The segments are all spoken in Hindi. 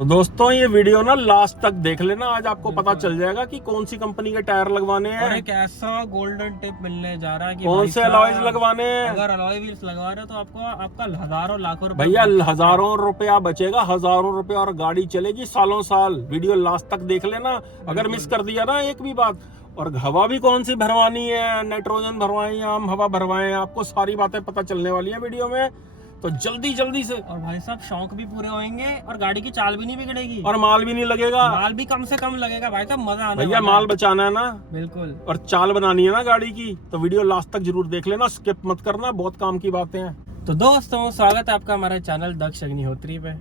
तो दोस्तों ये वीडियो ना लास्ट तक देख लेना, आज आपको पता चल जाएगा कि कौन सी कंपनी के टायर लगवाने हैं और एक ऐसा गोल्डन टिप मिलने जा रहा है कि कौन से अलॉयज लगवाने हैं। अगर अलॉय व्हील्स लगवा रहे हो तो आपका हजारों लाखों रुपए भैया हजारों रुपया बचेगा, हजारों रुपया, और गाड़ी चलेगी सालों साल। वीडियो लास्ट तक देख लेना, अगर मिस कर दिया ना एक भी बात। और हवा भी कौन सी भरवानी है, नाइट्रोजन भरवाएं या हम हवा भरवाएं, आपको सारी बातें पता चलने वाली है वीडियो में। तो जल्दी जल्दी से। और भाई साहब शौक भी पूरे होंगे और गाड़ी की चाल भी नहीं बिगड़ेगी और माल भी नहीं लगेगा, माल भी कम से कम लगेगा भाई साहब, मजा आने भैया माल बचाना है ना, बिल्कुल। और चाल बनानी है ना गाड़ी की। तो वीडियो लास्ट तक जरूर देख लेना, स्किप मत करना, बहुत काम की बातें हैं। तो दोस्तों स्वागत है आपका हमारे चैनल दक्ष अग्निहोत्री पे।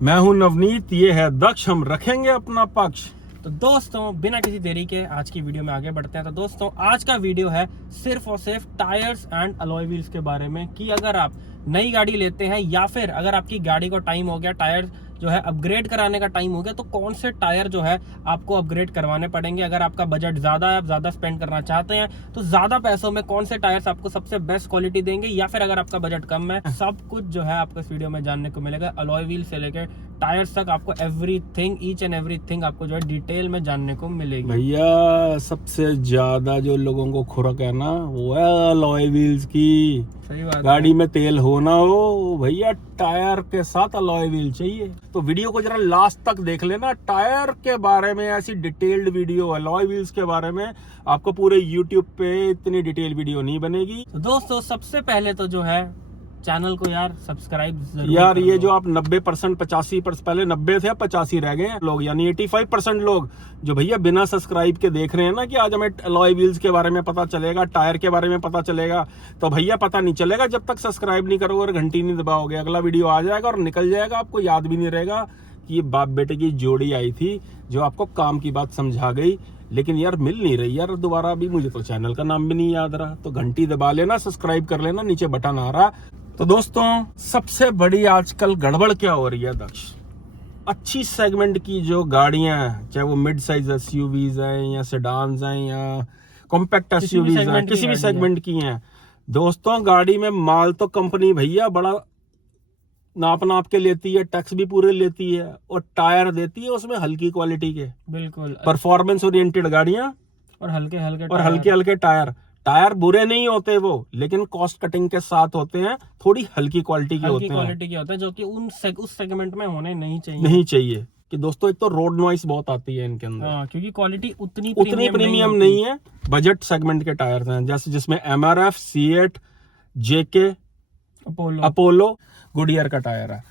मैं हूं नवनीत, ये है दक्ष, हम रखेंगे अपना पक्ष। तो दोस्तों बिना किसी देरी के आज की वीडियो में आगे बढ़ते हैं। तो दोस्तों आज का वीडियो है सिर्फ और सिर्फ टायर्स एंड अलॉय व्हील्स के बारे में, कि अगर आप नई गाड़ी लेते हैं या फिर अगर आपकी गाड़ी को टाइम हो गया, टायर जो है अपग्रेड कराने का टाइम हो गया, तो कौन से टायर जो है आपको अपग्रेड करवाने पड़ेंगे। अगर आपका बजट ज्यादा है, आप ज्यादा स्पेंड करना चाहते हैं, तो ज्यादा पैसों में कौन से टायर्स आपको सबसे बेस्ट क्वालिटी देंगे, या फिर अगर आपका बजट कम है, सब कुछ जो है आपको इस वीडियो में जानने को मिलेगा। अलॉय व्हील से लेकर टायर्स तक आपको एवरीथिंग, ईच एंड एवरीथिंग आपको जो है डिटेल में जानने को मिलेगी। भैया सबसे ज्यादा जो लोगों को खुराक है ना, वो है अलॉय व्हील्स की। सही बात। गाड़ी में तेल हो ना हो, भैया टायर के साथ अलॉय व्हील चाहिए। तो वीडियो को जरा लास्ट तक देख लेना, टायर के बारे में ऐसी डिटेल्ड वीडियो, अलॉय व्हील्स के बारे में आपको पूरे यूट्यूब पे इतनी डिटेल वीडियो नहीं बनेगी। तो दोस्तों सबसे पहले तो जो है चैनल को यार सब्सक्राइब जरूर यार कर ये लो। जो आप 90% 85%, पहले 90 थे, 85 रह गए हैं लोग, यानी 85% लोग जो भैया बिना सब्सक्राइब के देख रहे हैं ना, कि आज हमें अलॉय व्हील्स के बारे में पता चलेगा, टायर के बारे में पता चलेगा। तो भैया पता नहीं चलेगा जब तक सब्सक्राइब नहीं करोगे और घंटी नहीं दबाओगे। अगला वीडियो आ जाएगा और निकल जाएगा, आपको याद भी नहीं रहेगा कि ये बाप बेटे की जोड़ी आई थी जो आपको काम की बात समझा गई, लेकिन यार मिल नहीं रही यार दोबारा। अभी मुझे तो चैनल का नाम भी नहीं याद रहा। तो घंटी दबा लेना, सब्सक्राइब कर लेना, नीचे बटन आ रहा। तो दोस्तों सबसे बड़ी आजकल गड़बड़ क्या हो रही है दक्ष, अच्छी सेगमेंट की जो गाड़ियां हैं, चाहे वो मिड साइज एसयूवीज हैं या सेडान्स हैं या कॉम्पैक्ट एसयूवीज हैं, किसी भी सेगमेंट की हैं दोस्तों, गाड़ी में माल तो कंपनी भैया बड़ा नाप नाप के लेती है, टैक्स भी पूरे लेती है, और टायर देती है उसमें हल्की क्वालिटी के, बिल्कुल परफॉर्मेंस ओरिएंटेड गाड़ियां और हल्के हल्के टायर। टायर बुरे नहीं होते वो, लेकिन कॉस्ट कटिंग के साथ होते हैं, थोड़ी हल्की क्वालिटी के होते हैं, क्वालिटी के होते हैं, जो कि उस सेगमेंट में होने नहीं चाहिए कि दोस्तों एक तो रोड नॉइस बहुत आती है इनके अंदर। हाँ, क्योंकि क्वालिटी उतनी प्रीमियम नहीं है। बजट सेगमेंट के टायर हैं, जैसे जिसमें MRF, C8, JK, Apollo, Goodyear का टायर है।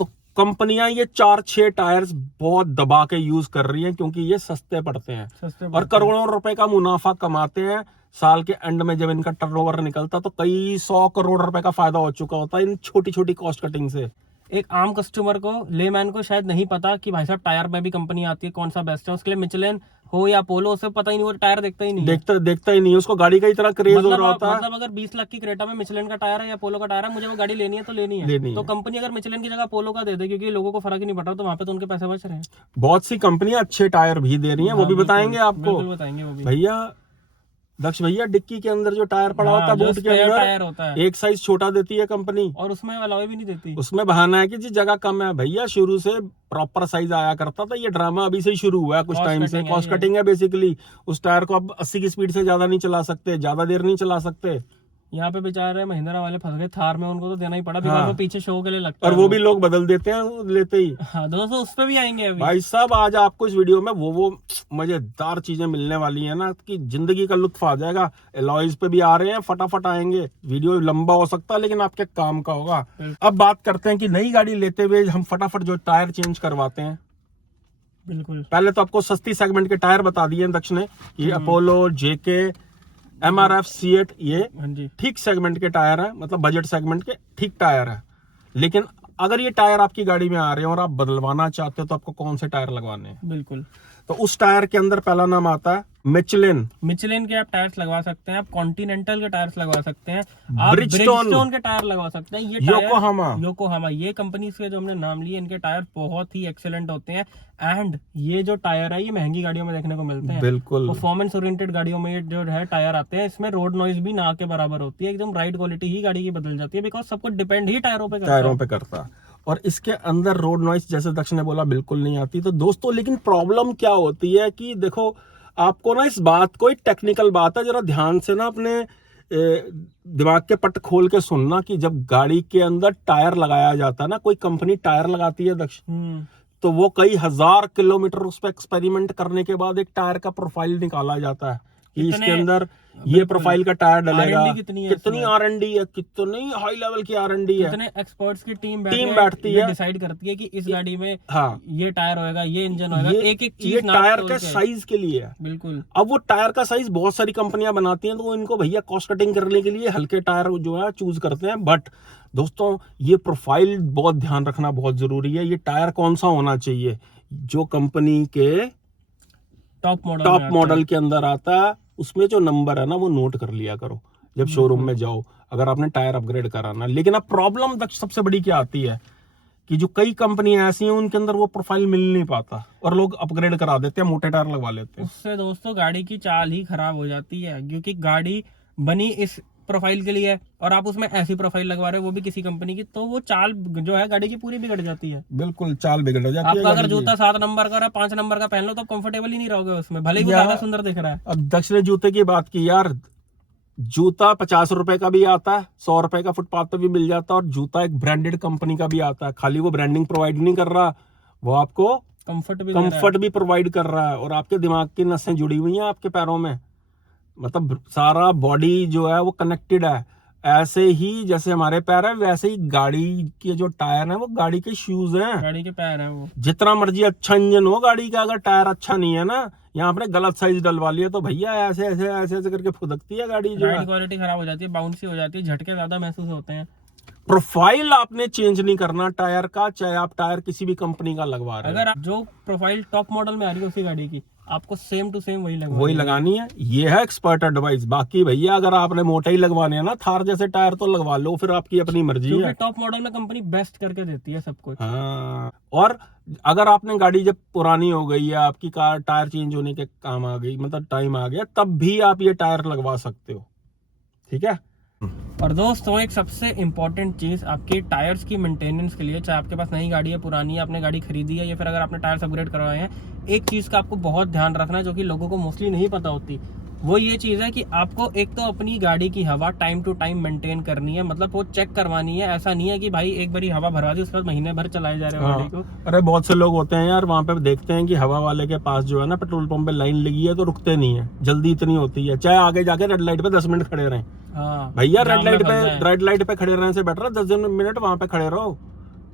तो कंपनियां ये 4-6 टायर्स बहुत दबा के यूज कर रही हैं, क्योंकि ये सस्ते पड़ते हैं और करोड़ों रुपए का मुनाफा कमाते हैं। साल के एंड में जब इनका टर्नओवर निकलता तो कई 100 करोड़ रुपए का फायदा हो चुका होता है इन छोटी छोटी कॉस्ट कटिंग से। एक आम कस्टमर को, लेमैन को शायद नहीं पता कि भाई साहब टायर में भी कंपनी आती है, कौन सा बेस्ट है। उसके लिए मिचेलिन हो या अपोलो, उसे पता ही नहीं, वो टायर देखता ही नहीं, देखता ही नहीं, उसको गाड़ी का इतना क्रेज हो रहा होता है। मतलब अगर 20 लाख की क्रेटा में मिचेलिन का टायर है या अपोलो का टायर है, मुझे वो गाड़ी लेनी है तो लेनी है। तो कंपनी अगर मिचेलिन की जगह अपोलो का दे दे, क्योंकि लोगों को फर्क ही नहीं पड़ रहा, तो वहां पे तो उनके पैसे बच रहे हैं। बहुत सी कंपनियां अच्छे टायर भी दे रही हैं, वो भी बताएंगे आपको। बताएंगे वो भी भैया दक्ष भैया, डिक्की के अंदर जो टायर पड़ा होता है, बूट के अंदर टायर होता है, एक साइज छोटा देती है कंपनी, और उसमें अलॉय भी नहीं देती। उसमें बहाना है कि जी जगह कम है। भैया शुरू से प्रॉपर साइज आया करता था, ये ड्रामा अभी से ही शुरू हुआ है कुछ टाइम से। कॉस्ट कटिंग है बेसिकली। उस टायर को अब 80 की स्पीड से ज्यादा नहीं चला सकते, ज्यादा देर नहीं चला सकते। यहाँ पे बेचारे महिंद्रा वाले फंस गए थार में, उनको तो देना ही पड़ा, बिकॉज़ वो पीछे शो के लिए लगता और है, वो भी लोग बदल देते हैं लेते ही। हाँ दोस्तों उस पे भी आएंगे अभी। भाई साहब आज आपको इस वीडियो में वो मजेदार चीजें मिलने वाली है ना, कि जिंदगी का लुत्फ आ जाएगा। एलॉयज पे भी आ रहे हैं, फटाफट आएंगे। वीडियो लंबा हो सकता है लेकिन आपके काम का होगा। अब बात करते हैं कि नई गाड़ी लेते हुए हम फटाफट जो टायर चेंज करवाते हैं। बिल्कुल, पहले तो आपको सस्ती सेगमेंट के टायर बता दिए दक्ष ने, कि अपोलो, JK, MRF, C8 ये ठीक सेगमेंट के टायर है, मतलब बजट सेगमेंट के ठीक टायर है। लेकिन अगर ये टायर आपकी गाड़ी में आ रहे हैं और आप बदलवाना चाहते हो, तो आपको कौन से टायर लगवाने हैं। बिल्कुल, तो उस टायर के अंदर पहला नाम आता है मिचेलिन के आप टायर्स लगवा सकते हैं, आप कॉन्टिनेंटल के टायर्स लगवा सकते हैं, आप ब्रिजस्टोन के टायर लगवा सकते हैं। ये योकोहामा ये कंपनी के जो हमने नाम लिए, इनके टायर बहुत ही एक्सेलेंट होते हैं। एंड ये जो टायर है, ये महंगी गाड़ियों में देखने को मिलते हैं। बिल्कुल, परफॉर्मेंस ओरिएंटेड गाड़ियों में ये जो है टायर आते हैं, इसमें रोड नॉइज भी ना के बराबर होती है, एकदम राइड क्वालिटी ही गाड़ी की बदल जाती है, बिकॉज सब कुछ डिपेंड ही टायरों पे करता है। और इसके अंदर रोड नॉइस जैसे दक्ष ने बोला बिल्कुल नहीं आती। तो दोस्तों लेकिन प्रॉब्लम क्या होती है कि देखो आपको ना इस बात को, एक टेक्निकल बात है, जरा ध्यान से ना अपने दिमाग के पट खोल के सुनना कि जब गाड़ी के अंदर टायर लगाया जाता है ना, कोई कंपनी टायर लगाती है दक्ष, तो वो कई हजार किलोमीटर उस पर एक्सपेरिमेंट करने के बाद एक टायर का प्रोफाइल निकाला जाता है कि इसके अंदर ये प्रोफाइल का टायर डलेगा। कितनी R&D है, कितनी हाई लेवल की R&D है, कितने एक्सपर्ट्स की टीम बैठती है, डिसाइड करती है कि इस गाड़ी में हाँ ये टायर होएगा, ये इंजन होएगा, एक एक चीज ये टायर के साइज के लिए है। बिल्कुल। अब वो टायर का साइज बहुत सारी कंपनियां बनाती हैं, तो वो इनको भैया कॉस्ट कटिंग करने के लिए हल्के टायर जो है चूज करते हैं। बट दोस्तों ये प्रोफाइल बहुत ध्यान रखना बहुत जरूरी है। ये टायर कौन सा होना चाहिए, जो कंपनी के टॉप मॉडल के अंदर आता है, उसमें जो नंबर है ना वो नोट कर लिया करो जब शोरूम में जाओ, अगर आपने टायर अपग्रेड कराना। लेकिन अब प्रॉब्लम सबसे बड़ी क्या आती है कि जो कई कंपनियां ऐसी हैं उनके अंदर वो प्रोफाइल मिल नहीं पाता और लोग अपग्रेड करा देते हैं, मोटे टायर लगवा लेते हैं। उससे दोस्तों गाड़ी की चाल ही खराब हो जाती है, क्योंकि गाड़ी बनी इस प्रोफाइल के लिए और आप उसमें ऐसी प्रोफाइल लगवा रहे हो, वो भी किसी कंपनी की, तो वो चाल जो है गाड़ी की पूरी बिगड़ जाती है। बिल्कुल चाल बिगड़ जाती है। आपका अगर जूता 7 नंबर का और 5 नंबर का पहन लो तो कंफर्टेबल ही नहीं रहोगे उसमें, भले ही वो ज्यादा सुंदर दिख रहा है। अब दक्ष ने जूते की बात की यार, जूता 50 रुपए का भी आता है, 100 रुपए का फुटपाथ पे भी मिल जाता है, और जूता एक ब्रांडेड कंपनी का भी आता है। खाली वो ब्रांडिंग प्रोवाइड नहीं कर रहा, वो आपको कंफर्ट भी प्रोवाइड कर रहा है। और आपके दिमाग की नसें जुड़ी हुई हैं आपके पैरों में, मतलब सारा बॉडी जो है वो कनेक्टेड है। ऐसे ही जैसे हमारे पैर है, वैसे ही गाड़ी के जो टायर है वो गाड़ी के शूज हैं, गाड़ी के पैर हैं वो। जितना मर्जी अच्छा इंजन हो गाड़ी का, अगर टायर अच्छा नहीं है ना, यहाँ आपने गलत साइज डलवा लिया तो भैया ऐसे ऐसे ऐसे ऐसे करके फुदकती है गाड़ी, जो है क्वालिटी खराब हो जाती है, बाउंसी हो जाती है, झटके ज्यादा महसूस होते हैं। प्रोफाइल आपने चेंज नहीं करना टायर का, चाहे आप टायर किसी भी कंपनी का लगवा रहे हैं। अगर आप जो प्रोफाइल टॉप मॉडल में आ रही है उसी गाड़ी की, आपको सेम टू सेम वही लगानी है। ये है एक्सपर्ट एडवाइस। बाकी भैया अगर आपने मोटा ही लगवाने हैं ना, थार जैसे टायर, तो लगवा लो, फिर आपकी अपनी मर्जी है। टॉप मॉडल में कंपनी बेस्ट करके देती है सब कुछ। हाँ, और अगर आपने गाड़ी जब पुरानी हो गई है, आपकी कार टायर चेंज होने के काम आ गई, मतलब टाइम आ गया, तब भी आप ये टायर लगवा सकते हो, ठीक है। और दोस्तों एक सबसे इम्पोर्टेंट चीज आपके टायर्स की मेंटेनेंस के लिए, चाहे आपके पास नई गाड़ी है, पुरानी है, आपने गाड़ी खरीदी है, या फिर अगर आपने टायर्स अपग्रेड करवाए हैं, एक चीज का आपको बहुत ध्यान रखना है जो कि लोगों को मोस्टली नहीं पता होती। वो ये चीज है कि आपको एक तो अपनी गाड़ी की हवा टाइम टू टाइम मेंटेन करनी है, मतलब वो चेक करवानी है। ऐसा नहीं है कि भाई एक बारी हवा भरवा दी उसके बाद महीने भर चलाए जा रहे हो गाड़ी को। अरे बहुत से लोग होते हैं यार, वहाँ पे देखते हैं कि हवा वाले के पास जो है ना पेट्रोल पंप पे लाइन लगी है तो रुकते नहीं है, जल्दी इतनी होती है, चाहे आगे जाके रेड लाइट पे 10 मिनट खड़े रहें। भैया रेड लाइट पे खड़े रहने से बेटर है 10 मिनट वहाँ पे खड़े रहो।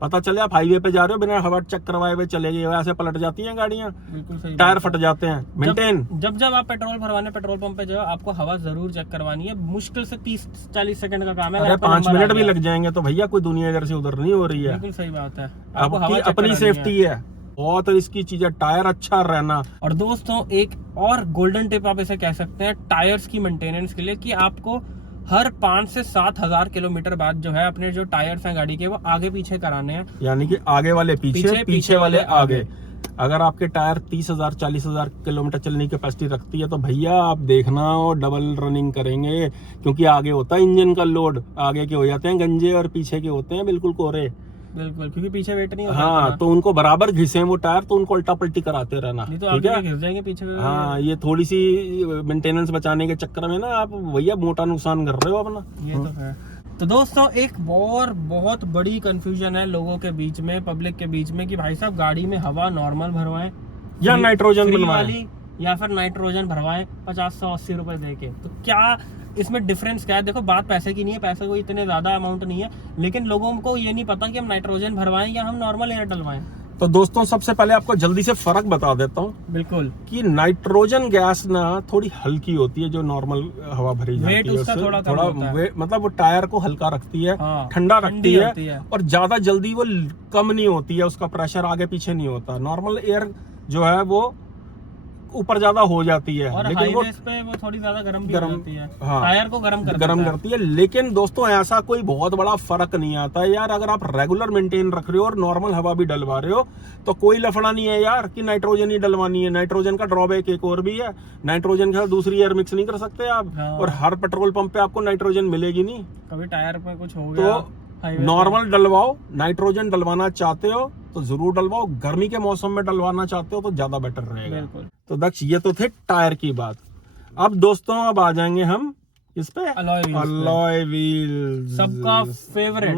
पता चले आप हाईवे पे जा रहे हो, बिना हवा चेक करवाए हुए चले गए, ऐसे पलट जाती हैं गाड़ियां, बिल्कुल सही, टायर फट जाते हैं। मेंटेन जब आप पेट्रोल भरवाने पेट्रोल पंप पे जाओ, आपको हवा जरूर चेक करवानी है। मुश्किल से 30-40 सेकंड का काम है। अरे 5 मिनट भी लग जाएंगे तो भैया कोई दुनिया इधर से उधर नहीं हो रही है। बिल्कुल सही बात है, आपकी अपनी सेफ्टी है, बहुत रिस्की चीज है टायर अच्छा रहना। और दोस्तों एक और गोल्डन टिप आप इसे कह सकते हैं टायर्स की मेंटेनेंस के लिए, कि आपको हर 5 से 7 हजार किलोमीटर बाद जो है अपने जो टायर्स हैं गाड़ी के वो आगे पीछे कराने हैं, यानी कि आगे वाले पीछे वाले आगे। अगर आपके टायर 30,000 40,000 किलोमीटर चलने की कैपेसिटी रखती है तो भैया आप देखना वो डबल रनिंग करेंगे, क्योंकि आगे होता है इंजन का लोड, आगे के हो जाते हैं गंजे और पीछे के होते हैं बिल्कुल कोरे। बिल्कुल, क्योंकि पीछे वेट नहीं होता। हाँ, तो उनको बराबर घिसे वो टायर, तो उनको उल्टा पलटी कराते रहना, नहीं तो आगे घिस जाएंगे पीछे। हाँ, ये थोड़ी सी मेंटेनेंस बचाने के चक्कर में ना आप भैया मोटा नुकसान कर रहे हो अपना। ये तो है। तो दोस्तों एक और बहुत बड़ी कंफ्यूजन है लोगों के बीच में, पब्लिक के बीच में, कि भाई साहब गाड़ी में हवा नॉर्मल भरवाएं या नाइट्रोजन बनवाएं, या फिर नाइट्रोजन भरवाएं 50-80 रुपए देके। तो क्या इसमें डिफरेंस क्या है? देखो बात पैसे की नहीं है, पैसे कोई इतने ज्यादा अमाउंट नहीं है, लेकिन लोगों को ये नहीं पता कि हम नाइट्रोजन भरवाएं या हम नॉर्मल एयर डलवाएं। तो दोस्तों सबसे पहले आपको जल्दी से फर्क बता देता हूँ। बिल्कुल, कि नाइट्रोजन गैस ना थोड़ी हल्की होती है, जो नॉर्मल हवा भरी जाती है उससे थोड़ा मतलब वो टायर को हल्का रखती है, ठंडा रखती है, और ज्यादा जल्दी वो कम नहीं होती है, उसका प्रेशर आगे पीछे नहीं होता। नॉर्मल एयर जो है वो ऊपर ज्यादा हो जाती है, और लेकिन वो थोड़ी ज्यादा गर्म करती है, हाँ, टायर को गर्म करती है। लेकिन दोस्तों ऐसा कोई बहुत बड़ा फर्क नहीं आता है यार, अगर आप रेगुलर मेंटेन रख रहे हो और नॉर्मल हवा भी डलवा रहे हो तो कोई लफड़ा नहीं है यार कि नाइट्रोजन ही डलवानी है। नाइट्रोजन का ड्रॉबैक एक और भी है, नाइट्रोजन के साथ दूसरी एयर मिक्स नहीं कर सकते आप, और हर पेट्रोल पंप पे आपको नाइट्रोजन मिलेगी नहीं। कभी टायर पे कुछ हो गया तो हाईवे नॉर्मल डलवाओ, नाइट्रोजन डलवाना चाहते हो तो जरूर डलवाओ, गर्मी के मौसम में डलवाना चाहते हो तो ज्यादा बेटर रहेगा। बिल्कुल। तो दक्ष ये तो थे टायर की बात। अब दोस्तों अब आ जाएंगे हम इस पे अलॉय व्हील्स पे। अलॉय व्हील्स, सबका फेवरेट।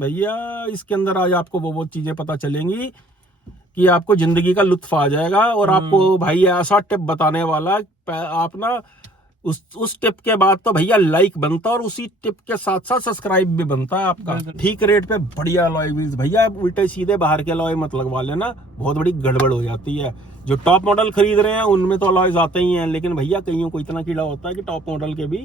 भैया इसके अंदर आज आपको वो चीजें पता चलेंगी कि आपको जिंदगी का लुत्फ आ जाएगा। और आपको भाई ऐसा टिप बताने वाला, आप ना उस टिप के बाद तो भैया लाइक बनता और उसी टिप के साथ साथ सब्सक्राइब भी बनता है आपका। ठीक रेट पे बढ़िया अलॉय व्हील्स। भैया उल्टे सीधे बाहर के अलॉय मत लगवा लेना, बहुत बड़ी गड़बड़ हो जाती है। जो टॉप मॉडल खरीद रहे हैं उनमें तो अलॉयज आते ही हैं, लेकिन भैया कईयों को इतना कीड़ा होता है कि टॉप मॉडल के भी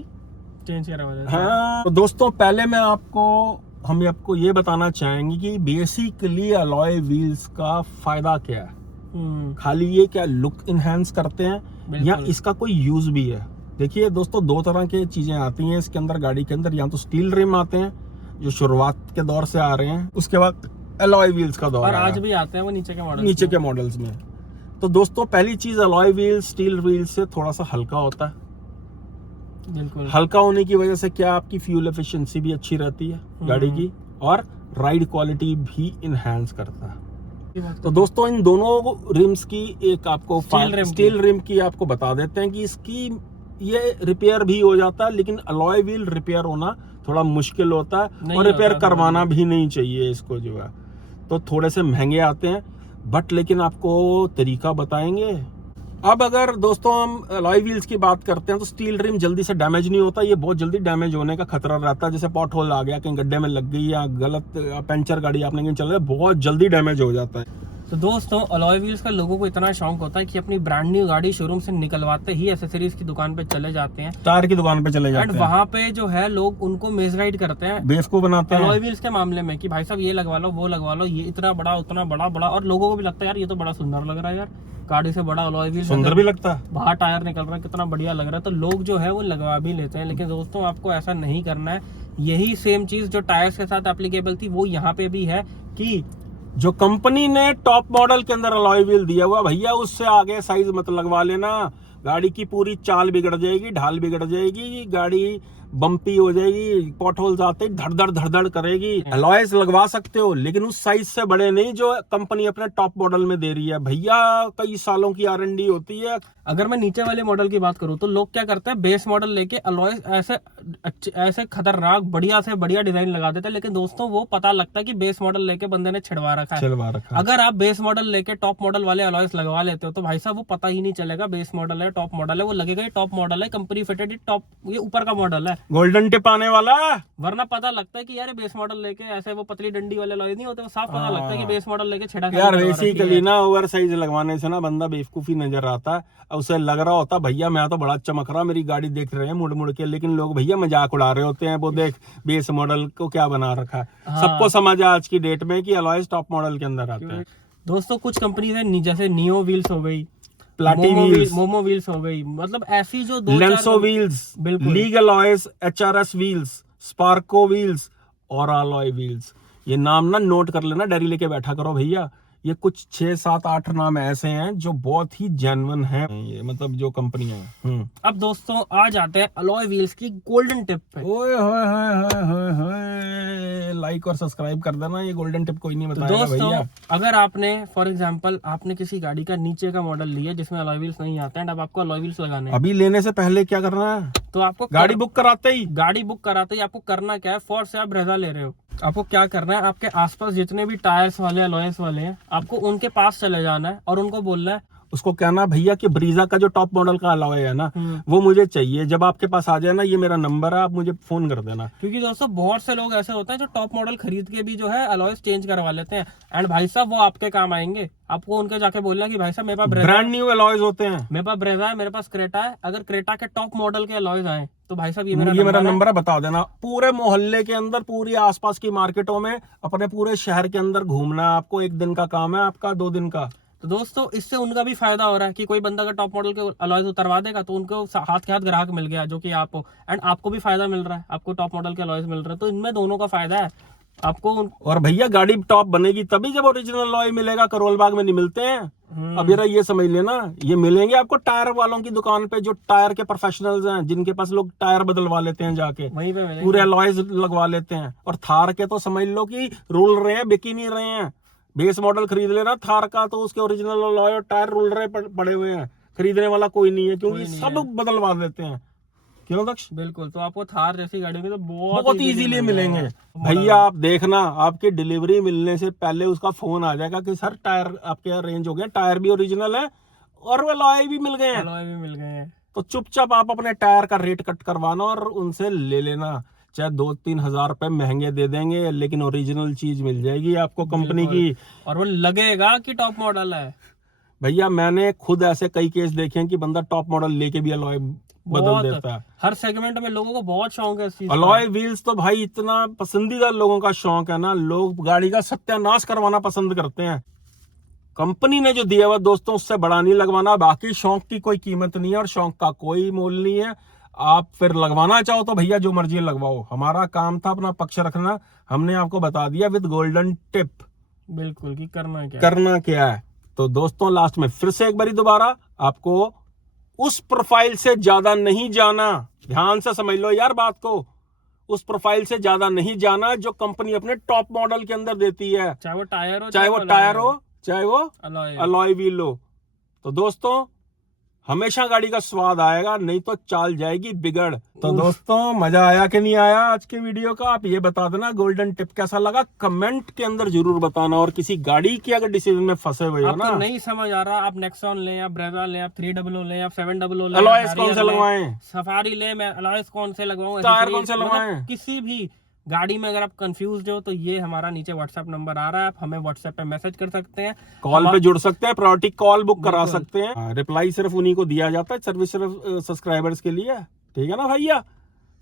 चेंज करा हुआ है। हाँ। तो दोस्तों पहले हम आपको ये बताना चाहेंगे कि बेसिकली अलॉय व्हील्स का फायदा क्या है। खाली ये क्या लुक इनहेंस करते हैं या इसका कोई यूज भी है। देखिए दोस्तों दो तरह की चीजें आती हैं इसके अंदर, गाड़ी के अंदर। या तो स्टील रिम आते हैं जो शुरुआत के दौर से आ रहे हैं, उसके बाद अलॉय व्हील्स का दौर और आज भी आते हैं वो नीचे के मॉडल्स में। तो दोस्तों पहली चीज, अलॉय व्हील स्टील व्हील से थोड़ा सा हल्का होता है। बिल्कुल। हल्का होने की वजह से क्या आपकी फ्यूल एफिशिएंसी भी अच्छी रहती है गाड़ी की, और राइड क्वालिटी भी इनहेंस करता है। तो दोस्तों इन दोनों रिम्स की एक आपको स्टील रिम की आपको बता देते हैं कि इसकी ये रिपेयर भी हो जाता है, लेकिन अलॉय व्हील रिपेयर होना थोड़ा मुश्किल होता है और रिपेयर करवाना भी नहीं चाहिए इसको जो है। तो थोड़े से महंगे आते हैं, बट लेकिन आपको तरीका बताएंगे। अब अगर दोस्तों हम अलॉय व्हील्स की बात करते हैं तो स्टील रिम जल्दी से डैमेज नहीं होता, ये बहुत जल्दी डैमेज होने का खतरा रहता है। जैसे पॉट होल आ गया, कहीं गड्ढे में लग गई या गलत पंचर गाड़ी आपने कहीं चल रहा है, बहुत जल्दी डैमेज हो जाता है। तो दोस्तों अलॉय व्हील्स का लोगों को इतना शौक होता है कि अपनी ब्रांड न्यू गाड़ी शोरूम से निकलवाते ही एसेसरीज की दुकान पे चले जाते हैं, टायर की दुकान पे चले जाते हैं। वहाँ पे जो है लोग उनको मिसगाइड करते हैं, बेवकूफ बनाते हैं अलॉय व्हील्स के मामले में कि भाई साहब ये लगवा लो वो लगवा लो, ये इतना बड़ा उतना बड़ा। और लोगों को भी लगता है यार ये तो बड़ा सुंदर लग रहा है, यार गाड़ी से बड़ा अलॉय व्हील सुंदर भी लगता है, बाहर टायर निकल रहा है कितना बढ़िया लग रहा है, तो लोग जो है वो लगवा भी लेते हैं। लेकिन दोस्तों आपको ऐसा नहीं करना है। यही सेम चीज जो टायर्स के साथ एप्लीकेबल थी वो यहाँ पे भी है कि जो कंपनी ने टॉप मॉडल के अंदर अलॉय व्हील दिया हुआ भैया उससे आगे साइज मत लगवा लेना। गाड़ी की पूरी चाल बिगड़ जाएगी, ढाल बिगड़ जाएगी, गाड़ी बम्पी हो जाएगी, पॉट होल्स आते ही धड़ धड़ करेगी। अलॉयज लगवा सकते हो लेकिन उस साइज से बड़े नहीं जो कंपनी अपने टॉप मॉडल में दे रही है। भैया कई सालों की R&D होती है। अगर मैं नीचे वाले मॉडल की बात करूं तो लोग क्या करते हैं, बेस मॉडल लेके अलॉयज ऐसे खतरनाक बढ़िया से बढ़िया डिजाइन लगा देते हैं, लेकिन दोस्तों वो पता लगता है कि बेस मॉडल लेके बंदे ने छिड़वा रखा है। अगर आप बेस मॉडल लेके टॉप मॉडल वाले अलॉयज लगवा लेते हो तो भाई साहब वो पता ही नहीं चलेगा बेस मॉडल है टॉप मॉडल है, वो लगेगा ये टॉप मॉडल है, कंपनी फिटेड टॉप, ये ऊपर का मॉडल है, गोल्डन टिप आने वाला। वरना पता लगता है कि यार बेस मॉडल लेके ऐसे वो पतली डंडी वाले अलॉय नहीं होते, वो साफ पता लगता है कि बेस मॉडल लेके छिड़ा यार बेसिकली ना ओवर साइज लगवाने से ना बंदा बेवकूफी नजर आता है। उसे लग रहा होता भैया मैं तो बड़ा चमक रहा, मेरी गाड़ी देख रहे हैं मुड़ मुड़ के, लेकिन लोग भैया मजाक उड़ा रहे होते हैं। वो देख बेस मॉडल को क्या बना रखा है। सबको समझ है आज की डेट में कि अलॉयज टॉप मॉडल के अंदर आते हैं। दोस्तों कुछ कंपनी है जैसे नियो व्हील्स हो गई, प्लाटी व्हील्स, मोमो व्हील्स हो गई, मतलब ऐसी जो Lenso wheels, league alloys, HRS wheels, Sparco wheels और अलॉय व्हील्स। ये नाम ना नोट कर लेना, डायरी लेके बैठा करो भैया। ये कुछ 6, 7, 8 नाम ऐसे हैं जो बहुत ही जेन्युइन हैं, ये मतलब जो कंपनियां हैं। अब दोस्तों आ जाते हैं अलॉय व्हील्स की गोल्डन टिप पे। ओए होए लाइक और सब्सक्राइब कर देना, ये गोल्डन टिप कोई नहीं बताएगा भैया। अगर आपने फॉर एग्जांपल आपने किसी गाड़ी का नीचे का मॉडल लिया जिसमें अलॉय व्हील्स नहीं आते हैं, अब आपको अलॉय व्हील्स लगाने हैं, अभी लेने से पहले क्या करना है? तो आपको गाड़ी बुक कराते ही आपको करना क्या है, फॉर से आप ब्रेजा ले रहे हो, आपको क्या करना है, आपके आसपास जितने भी टायर्स वाले अलॉयस वाले हैं आपको उनके पास चले जाना है और उनको बोलना है, उसको कहना भैया कि ब्रीजा का जो टॉप मॉडल का अलॉय है ना वो मुझे चाहिए। जब आपके पास आ जाए ना, ये मेरा नंबर है, आप मुझे फोन कर देना। क्योंकि दोस्तों बहुत से लोग ऐसे होते हैं जो टॉप मॉडल खरीद के भी जो है अलॉयस चेंज करवा लेते हैं, एंड भाई साहब वो आपके काम आएंगे। आपको उनके जाके बोलना कि भाई साहब मेरे पास ब्रांड न्यू अलॉयज होते हैं, मेरे पास ब्रेजा है, मेरे पास क्रेटा है, अगर क्रेटा के टॉप मॉडल के अलॉयज आए तो भाई साहब ये मेरा नंबर है, बता देना। पूरे मोहल्ले के अंदर, पूरी आसपास की मार्केटों में, अपने पूरे शहर के अंदर घूमना है आपको। 1 दिन का काम है आपका, 2 दिन का। तो दोस्तों इससे उनका भी फायदा हो रहा है कि कोई बंदा अगर टॉप मॉडल के अलॉयज उतरवा देगा तो उनको हाथ के हाथ ग्राहक मिल गया, जो कि आप हो, एंड आपको भी फायदा मिल रहा है, आपको टॉप मॉडल के अलॉयज मिल रहे हैं, तो इनमें दोनों का फायदा है आपको। और भैया गाड़ी टॉप बनेगी तभी जब ओरिजिनल अलॉय मिलेगा, करोल बाग में नहीं मिलते हैं। अब यार ये समझ लेना, ये मिलेंगे आपको टायर वालों की दुकान पे, जो टायर के प्रोफेशनल्स हैं, जिनके पास लोग टायर बदलवा लेते हैं जाके, वहीं पे मिलेंगे। पूरे अलॉयज लगवा लेते हैं। और थार के तो समझ लो कि रुल रहे हैं, बिक ही नहीं रहे हैं। बेस मॉडल खरीद लेना थार का, तो उसके ओरिजिनल अलॉय और टायर रुल रहे पड़े हुए हैं, खरीदने वाला कोई नहीं है, क्योंकि सब बदलवा देते हैं। क्यों दक्ष? बिल्कुल। तो आपको थार जैसी गाड़ी में तो बहुत इजीली मिलेंगे भैया। आप देखना, आपकी डिलीवरी मिलने से पहले उसका फोन आ जाएगा कि सर टायर आपके यहाँ रेंज हो गए, टायर भी ओरिजिनल है और वो अलॉय भी मिल गए हैं। अलॉय भी मिल गए हैं। तो चुपचाप आप अपने टायर का रेट कट करवाना और उनसे ले लेना, चाहे 2-3 हजार रुपए महंगे दे देंगे, लेकिन ओरिजिनल चीज मिल जाएगी आपको कंपनी की, और वो लगेगा कि टॉप मॉडल है। भैया मैंने खुद ऐसे कई केस देखे हैं कि बंदा टॉप मॉडल लेके भी अलॉय बदल देता है। हर सेगमेंट में लोगों को बहुत शौक है इस चीज का। अलॉय व्हील्स तो भाई इतना पसंदीदा लोगों का शौक है ना, लोग गाड़ी का सत्यानाश करवाना पसंद करते हैं। कंपनी ने जो दिया हुआ दोस्तों, उससे बड़ा नहीं लगवाना। बाकी शौक की कोई कीमत नहीं है और शौक का कोई मोल नहीं है। आप फिर लगवाना चाहो तो भैया जो मर्जी लगवाओ, हमारा काम था अपना पक्ष रखना। हमने आपको बता दिया विद गोल्डन टिप बिल्कुल कि करना क्या है। तो दोस्तों लास्ट में फिर से एक बारी दोबारा, आपको उस प्रोफाइल से ज्यादा नहीं जाना, ध्यान से समझ लो यार बात को, उस प्रोफाइल से ज्यादा नहीं जाना जो कंपनी अपने टॉप मॉडल के अंदर देती है, चाहे वो टायर हो, चाहे वो अलॉय व्हील हो। तो दोस्तों हमेशा गाड़ी का स्वाद आएगा, नहीं तो चाल जाएगी बिगड़। तो दोस्तों मजा आया कि नहीं आया आज के वीडियो का, आप ये बता देना। गोल्डन टिप कैसा लगा कमेंट के अंदर जरूर बताना। और किसी गाड़ी की अगर डिसीजन में फंसे हुए हो ना, नहीं समझ आ रहा, आप नेक्सॉन लें, आप ब्रेजा लें, आप 300 लें, आप 700 लें, अलॉयज कौन से लगवाएं, सफारी लें, मैं अलॉयज कौन से लगवाऊं, टायर कौन से लगवाएं, किसी भी गाड़ी में अगर आप कंफ्यूज हो तो ये हमारा नीचे व्हाट्सएप नंबर आ रहा है, आप हमें व्हाट्सएप पे मैसेज कर सकते हैं, कॉल पे जुड़ सकते हैं, प्रायोरिटी कॉल बुक करा सकते हैं। रिप्लाई सिर्फ उन्हीं को दिया जाता है, सर्विस सिर्फ सब्सक्राइबर्स के लिए। ठीक है ना भैया,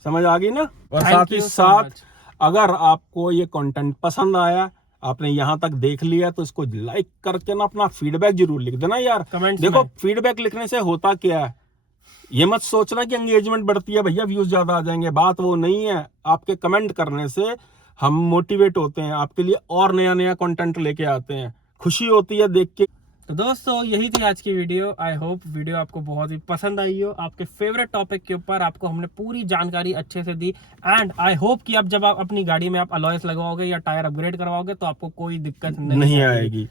समझ आ गई ना। और साथ ही साथ अगर आपको ये कंटेंट पसंद आया, आपने यहाँ तक देख लिया, तो इसको लाइक करके ना अपना फीडबैक जरूर लिख देना यार। देखो फीडबैक लिखने से होता क्या है, ये मत सोचना कि एंगेजमेंट बढ़ती है भैया व्यूज ज्यादा आ जाएंगे, बात वो नहीं है। आपके कमेंट करने से हम मोटिवेट होते हैं, आपके लिए और नया नया कंटेंट लेके आते हैं, खुशी होती है देख के। तो दोस्तों यही थी आज की वीडियो। आई होप वीडियो आपको बहुत ही पसंद आई हो। आपके फेवरेट टॉपिक के ऊपर आपको हमने पूरी जानकारी अच्छे से दी। एंड आई होप कि अब जब आप अपनी गाड़ी में आप अलॉयस लगवाओगे या टायर अपग्रेड करवाओगे तो आपको कोई दिक्कत नहीं आएगी।